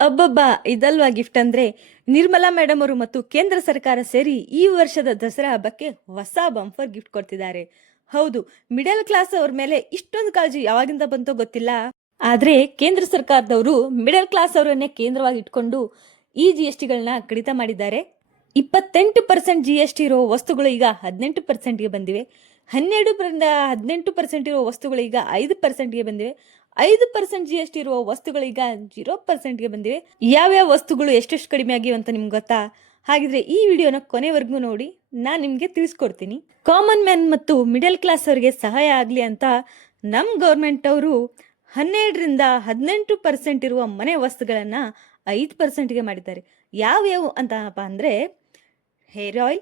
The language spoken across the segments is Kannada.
ಅಬ್ಬಬ್ಬಾ! ಇದಲ್ವಾ ಗಿಫ್ಟ್ ಅಂದ್ರೆ ನಿರ್ಮಲಾ ಮೇಡಮ್ ಅವರು ಮತ್ತು ಕೇಂದ್ರ ಸರ್ಕಾರ ಸೇರಿ ಈ ವರ್ಷದ ದಸರಾ ಹಬ್ಬಕ್ಕೆ ಹೊಸ ಬಂಪರ್ ಗಿಫ್ಟ್ ಕೊಡ್ತಿದ್ದಾರೆ. ಹೌದು, ಮಿಡಲ್ ಕ್ಲಾಸ್ ಅವ್ರ ಮೇಲೆ ಇಷ್ಟೊಂದು ಕಾಳಜಿ ಯಾವಾಗಿಂದ ಬಂತೋ ಗೊತ್ತಿಲ್ಲ. ಆದ್ರೆ ಕೇಂದ್ರ ಸರ್ಕಾರದವರು ಮಿಡಲ್ ಕ್ಲಾಸ್ ಅವರನ್ನೇ ಕೇಂದ್ರವಾಗಿ ಇಟ್ಕೊಂಡು ಈ GSTಗಳನ್ನ ಕಡಿತ ಮಾಡಿದ್ದಾರೆ. 28% GST ಇರೋ ವಸ್ತುಗಳು ಈಗ 18%ಗೆ ಬಂದಿವೆ. 12% 18% ಇರೋ ವಸ್ತುಗಳು ಈಗ 5%ಗೆ ಬಂದಿವೆ. 5% GST ಇರುವ ವಸ್ತುಗಳೀಗ 0%ಗೆ ಬಂದಿವೆ. ಯಾವ್ಯಾವ ವಸ್ತುಗಳು ಎಷ್ಟೆಷ್ಟು ಕಡಿಮೆ ಆಗಿವೆ ಅಂತ ನಿಮ್ಗೆ ಗೊತ್ತಾ? ಹಾಗಿದ್ರೆ ಈ ವಿಡಿಯೋನ ಕೊನೆವರೆಗೂ ನೋಡಿ, ನಾನು ನಿಮಗೆ ತಿಳಿಸ್ಕೊಡ್ತೀನಿ. ಕಾಮನ್ ಮ್ಯಾನ್ ಮತ್ತು ಮಿಡಲ್ ಕ್ಲಾಸ್ ಅವರಿಗೆ ಸಹಾಯ ಆಗಲಿ ಅಂತ ನಮ್ಮ ಗೌರ್ಮೆಂಟ್ ಅವರು 12ರಿಂದ 18% ಇರುವ ಮನೆ ವಸ್ತುಗಳನ್ನು 5%ಗೆ ಮಾಡಿದ್ದಾರೆ. ಯಾವ್ಯಾವು ಅಂತಪ್ಪ ಅಂದರೆ ಹೇರ್ ಆಯಿಲ್,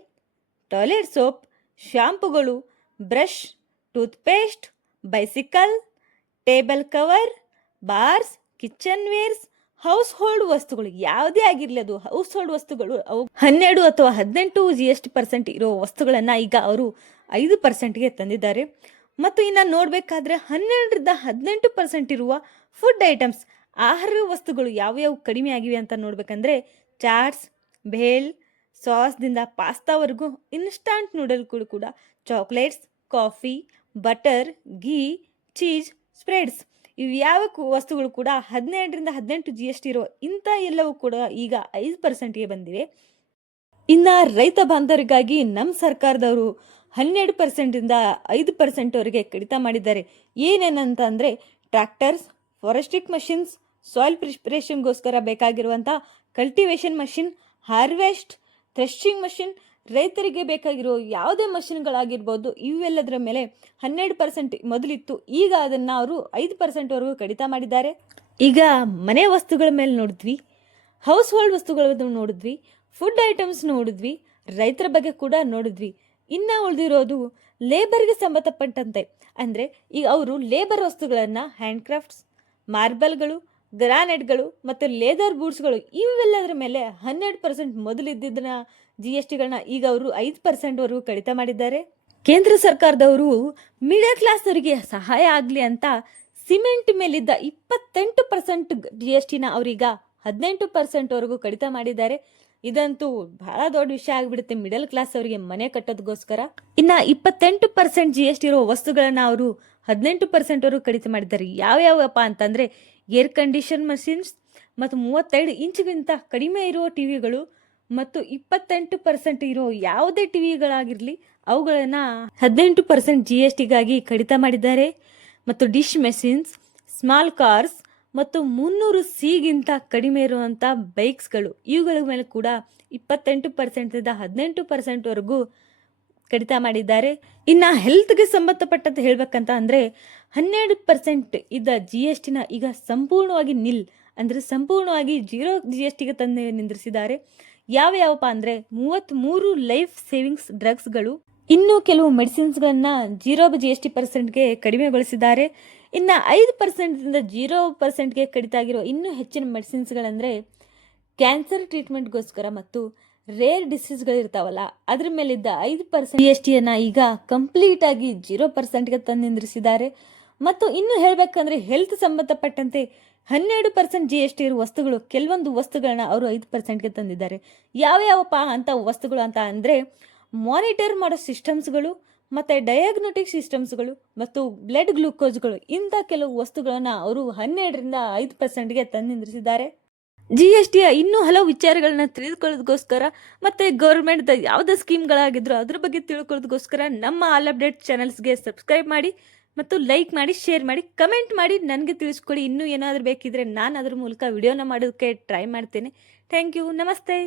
ಟಾಯ್ಲೆಟ್ ಸೋಪ್, ಶಾಂಪುಗಳು, brush, toothpaste, bicycle, table cover, bars, kitchen wares, household ವಸ್ತುಗಳು ಯಾವುದೇ ಆಗಿರಲಿ, ಅದು ಹೌಸ್ ಹೋಲ್ಡ್ ವಸ್ತುಗಳು ಅವು 12 ಅಥವಾ 18 GST% ಇರೋ ವಸ್ತುಗಳನ್ನು ಈಗ ಅವರು 5%ಗೆ ತಂದಿದ್ದಾರೆ. ಮತ್ತು ಇನ್ನು ನೋಡಬೇಕಾದ್ರೆ 12ರಿಂದ 18% ಇರುವ ಫುಡ್ ಐಟಮ್ಸ್, ಆಹಾರ ವಸ್ತುಗಳು ಯಾವ್ಯಾವ ಕಡಿಮೆ ಆಗಿವೆ ಅಂತ ನೋಡ್ಬೇಕಂದ್ರೆ ಚಾಟ್ಸ್, ಭೇಲ್, ಸಾಸ್ದಿಂದ ಪಾಸ್ತಾವರೆಗೂ ಇನ್ಸ್ಟಾಂಟ್ ನೂಡಲ್ಗಳು ಕೂಡ, ಚಾಕ್ಲೇಟ್ಸ್, ಕಾಫಿ, ಬಟರ್, ಘೀ, ಚೀಸ್, ಸ್ಪ್ರೆಡ್ಸ್, ಇವು ಯಾವ ವಸ್ತುಗಳು ಕೂಡ 12ರಿಂದ 18 GST ಇರೋ ಇಂಥ ಎಲ್ಲವೂ ಕೂಡ ಈಗ 5%ಗೆ ಬಂದಿವೆ. ಇನ್ನು ರೈತ ಬಾಂಧವರಿಗಾಗಿ ನಮ್ಮ ಸರ್ಕಾರದವರು 12%ರಿಂದ 5%ವರೆಗೆ ಕಡಿತ ಮಾಡಿದ್ದಾರೆ. ಏನೇನಂತ ಅಂದರೆ ಟ್ರ್ಯಾಕ್ಟರ್ಸ್, ಫಾರೆಸ್ಟಿಕ್ ಮಷಿನ್ಸ್, ಸಾಯಿಲ್ ಪ್ರಿಪರೇಷನ್ಗೋಸ್ಕರ ಬೇಕಾಗಿರುವಂಥ cultivation machine, harvest, threshing machine, ರೈತರಿಗೆ ಬೇಕಾಗಿರೋ ಯಾವುದೇ ಮಷಿನ್ಗಳಾಗಿರ್ಬೋದು, ಇವೆಲ್ಲದರ ಮೇಲೆ 12% ಮೊದಲಿತ್ತು. ಈಗ ಅದನ್ನು ಅವರು 5%ವರೆಗೂ ಕಡಿತ ಮಾಡಿದ್ದಾರೆ. ಈಗ ಮನೆ ವಸ್ತುಗಳ ಮೇಲೆ ನೋಡಿದ್ವಿ, ಹೌಸ್ ಹೋಲ್ಡ್ ವಸ್ತುಗಳನ್ನು ನೋಡಿದ್ವಿ, ಫುಡ್ ಐಟಮ್ಸ್ ನೋಡಿದ್ವಿ, ರೈತರ ಬಗ್ಗೆ ಕೂಡ ನೋಡಿದ್ವಿ. ಇನ್ನು ಉಳಿದಿರೋದು ಲೇಬರ್ಗೆ ಸಂಬಂಧಪಟ್ಟಂತೆ, ಅಂದರೆ ಈಗ ಅವರು ಲೇಬರ್ ವಸ್ತುಗಳನ್ನು ಹ್ಯಾಂಡ್ಕ್ರಾಫ್ಟ್ಸ್, ಮಾರ್ಬಲ್ಗಳು, ಗ್ರಾನೈಟ್ಗಳು ಮತ್ತು ಲೇದರ್ ಬೂಟ್ಸ್ಗಳು ಇವೆಲ್ಲದರ ಮೇಲೆ 12% ಮೊದಲಿದ್ದನ್ನ GSTಗಳನ್ನ ಈಗ ಅವರು 5%ವರೆಗೂ ಕಡಿತ ಮಾಡಿದ್ದಾರೆ. ಕೇಂದ್ರ ಸರ್ಕಾರದವರು ಮಿಡಲ್ ಕ್ಲಾಸ್ ಅವರಿಗೆ ಸಹಾಯ ಆಗಲಿ ಅಂತ ಸಿಮೆಂಟ್ ಮೇಲಿದ್ದ 28% GSTನ ಅವರೀಗ 18%ವರೆಗೂ ಕಡಿತ ಮಾಡಿದ್ದಾರೆ. ಇದಂತೂ ಬಹಳ ದೊಡ್ಡ ವಿಷಯ ಆಗಿಬಿಡುತ್ತೆ ಮಿಡಲ್ ಕ್ಲಾಸ್ ಅವರಿಗೆ ಮನೆ ಕಟ್ಟೋದಕ್ಕೋಸ್ಕರ. ಇನ್ನು 28% GST ಇರೋ ವಸ್ತುಗಳನ್ನ ಅವರು 18%ವರೆಗೂ ಕಡಿತ ಮಾಡಿದ್ದಾರೆ. ಯಾವ್ಯಾವಪ್ಪ ಅಂತಂದರೆ ಏರ್ ಕಂಡೀಷನ್ ಮಷಿನ್ಸ್ ಮತ್ತು 35 ಇಂಚ್ಗಿಂತ ಕಡಿಮೆ ಇರುವ ಟಿವಿಗಳು ಮತ್ತು 28% ಇರೋ ಯಾವುದೇ ಟಿವಿಗಳಾಗಿರಲಿ ಅವುಗಳನ್ನು 18% GSTಗಾಗಿ ಕಡಿತ ಮಾಡಿದ್ದಾರೆ. ಮತ್ತು ಡಿಶ್ ಮೆಷಿನ್ಸ್, ಸ್ಮಾಲ್ ಕಾರ್ಸ್ ಮತ್ತು 300Cಗಿಂತ ಕಡಿಮೆ ಇರುವಂಥ ಬೈಕ್ಸ್ಗಳು ಇವುಗಳ ಮೇಲೆ ಕೂಡ 28%ದಿಂದ 18%ವರೆಗೂ ಕಡಿತ ಮಾಡಿದ್ದಾರೆ. ಇನ್ನು ಹೆಲ್ತ್ಗೆ ಸಂಬಂಧಪಟ್ಟಂತೆ ಹೇಳಬೇಕಂತ ಅಂದರೆ 12% ಇದ್ದ GSTನ ಈಗ ಸಂಪೂರ್ಣವಾಗಿ ನಿಲ್, ಅಂದರೆ ಸಂಪೂರ್ಣವಾಗಿ 0 GSTಗೆ ತಂದು ನಿಂದ್ರಿಸಿದ್ದಾರೆ. ಯಾವ್ಯಾವಪ್ಪ ಅಂದರೆ 33 ಲೈಫ್ ಸೇವಿಂಗ್ಸ್ ಡ್ರಗ್ಸ್ಗಳು, ಇನ್ನು ಕೆಲವು ಮೆಡಿಸಿನ್ಸ್ಗಳನ್ನ 0 GST%ಗೆ ಕಡಿಮೆಗೊಳಿಸಿದ್ದಾರೆ. ಇನ್ನು 5%ದಿಂದ 0%ಗೆ ಕಡಿತ ಆಗಿರೋ ಇನ್ನೂ ಹೆಚ್ಚಿನ ಮೆಡಿಸಿನ್ಸ್ಗಳಂದರೆ ಕ್ಯಾನ್ಸರ್ ಟ್ರೀಟ್ಮೆಂಟ್ಗೋಸ್ಕರ ಮತ್ತು ರೇರ್ ಡಿಸೀಸ್ಗಳಿರ್ತಾವಲ್ಲ ಅದ್ರ ಮೇಲಿದ್ದ 5% GSTಯನ್ನು ಈಗ ಕಂಪ್ಲೀಟಾಗಿ 0%ಗೆ ತಂದು ನಿಂದ್ರಿಸಿದ್ದಾರೆ. ಮತ್ತು ಇನ್ನು ಹೇಳಬೇಕಂದ್ರೆ ಹೆಲ್ತ್ ಸಂಬಂಧಪಟ್ಟಂತೆ 12% GST ಇರುವ ವಸ್ತುಗಳು, ಕೆಲವೊಂದು ವಸ್ತುಗಳನ್ನ ಅವರು 5%ಗೆ ತಂದಿದ್ದಾರೆ. ಯಾವ್ಯಾವಪ್ಪ ಅಂತ ವಸ್ತುಗಳು ಅಂತ ಅಂದರೆ ಮಾನಿಟರ್ ಮಾಡೋ ಸಿಸ್ಟಮ್ಸ್ಗಳು ಮತ್ತು ಡಯಾಗ್ನೋಟಿಕ್ ಸಿಸ್ಟಮ್ಸ್ಗಳು ಮತ್ತು ಬ್ಲಡ್ ಗ್ಲೂಕೋಸ್ಗಳು, ಇಂಥ ಕೆಲವು ವಸ್ತುಗಳನ್ನು ಅವರು 12ರಿಂದ 5%ಗೆ ತಂದು ನಿಂದ್ರಿಸಿದ್ದಾರೆ. GSTಯ ಇನ್ನೂ ಹಲವು ವಿಚಾರಗಳನ್ನ ತಿಳಿದುಕೊಳ್ಳೋದಕ್ಕೋಸ್ಕರ ಮತ್ತು ಗೌರ್ಮೆಂಟ್ದ ಯಾವುದೇ ಸ್ಕೀಮ್ಗಳಾಗಿದ್ರು ಅದ್ರ ಬಗ್ಗೆ ತಿಳ್ಕೊಳ್ಳೋದಕ್ಕೋಸ್ಕರ ನಮ್ಮ ಆಲ್ ಅಪ್ಡೇಟ್ ಚಾನಲ್ಸ್ಗೆ ಸಬ್ಸ್ಕ್ರೈಬ್ ಮಾಡಿ ಮತ್ತು ಲೈಕ್ ಮಾಡಿ, ಶೇರ್ ಮಾಡಿ, ಕಮೆಂಟ್ ಮಾಡಿ ನನಗೆ ತಿಳಿಸ್ಕೊಡಿ. ಇನ್ನೂ ಏನಾದರೂ ಬೇಕಿದ್ರೆ ನಾನು ಅದ್ರ ಮೂಲಕ ವಿಡಿಯೋನ ಮಾಡೋದಕ್ಕೆ ಟ್ರೈ ಮಾಡ್ತೇನೆ. Thank you. ನಮಸ್ತೆ.